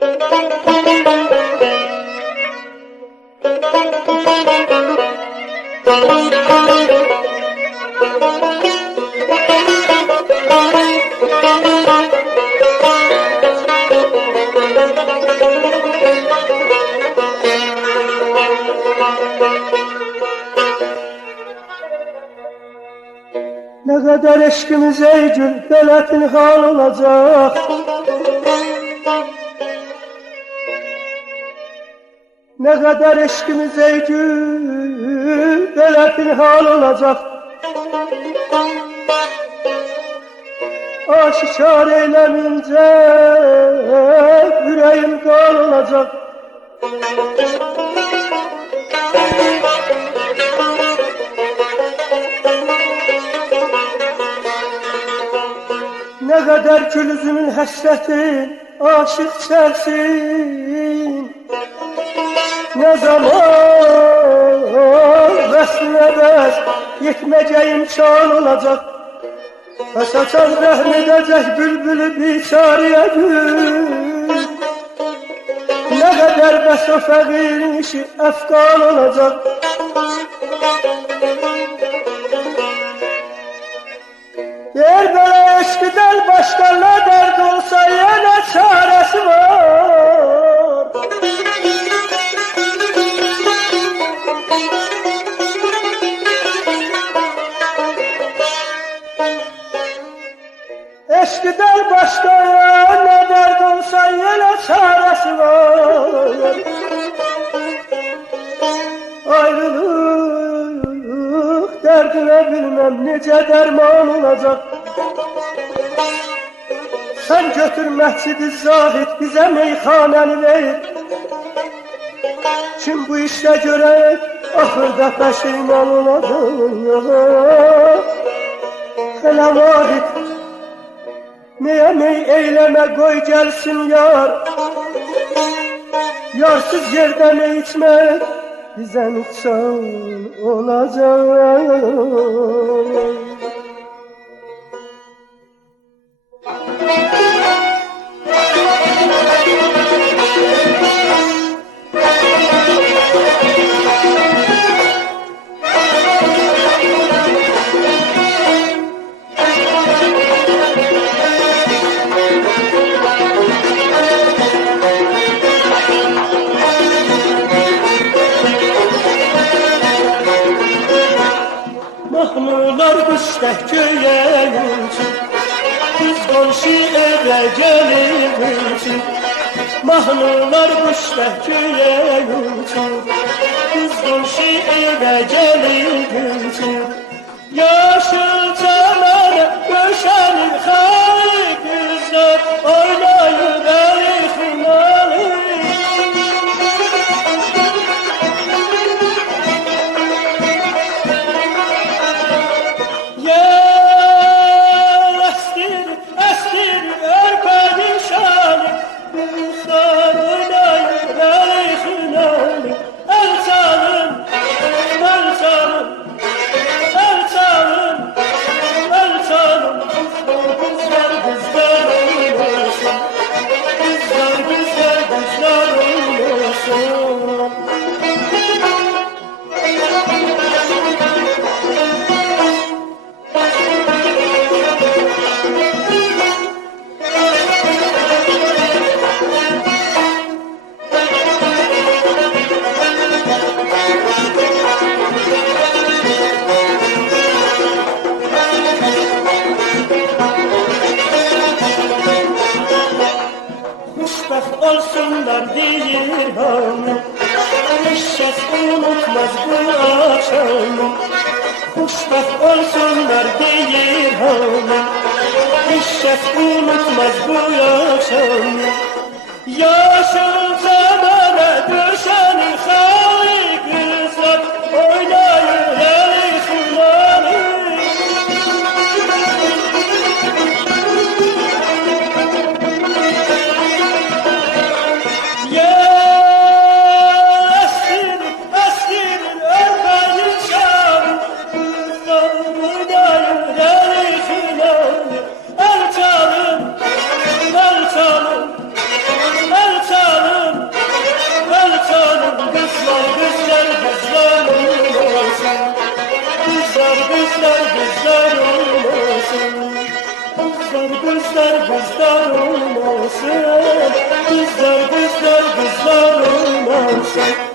Ne kadar eşkimiz ey gül böyle hal olacak. Ne kadar eşkimiz ey gül böyle hal olacak. Aşikar eylemince yüreğim kal olacak. Ne kadar gül üzümün həsrətin aşıq çəksin. Ne zaman vəslinə bəs yetməcə imkan olacak. Saçan rəhm edəcək bülbülü biçarəyə gül. Ne kadar bəs o fəqirin işi əfqan olacak. Yer böyle eşkiden başlarına dert olsa yine çaresi var. Eşkiden başlarına dert olsa yine çaresi var. Ayrılık derdine bilmem nice derman olacak. Sen götür Məscid-i Zahid bize meyhaneni ver. Kim bu işe göre ahırda peşiman olacak. Hele vahid mey eyleme koy gelsin yar. Yarsız yerde ne içmek bize nüksan olacak. Mahnılar qışda göyə uçur, biz qonşu evə gəlir. Mahnılar qışda göyə uçur, biz qonşu evə gəlir. Yaşıl çamana döşənir xayı güzlər, oynayır əli xinalı. Olsunlar deyir hanım, hiç kəs unutmaz bu akşamı. Xoşbəxt olsunlar deyir hanım, hiç kəs unutmaz bu akşamı. Yaşıl zamana döşənir xayı qızlar, oynayır əli xınalı. El çalın, kızlar oynasın. Kızlar oynasın. Kızlar oynasın.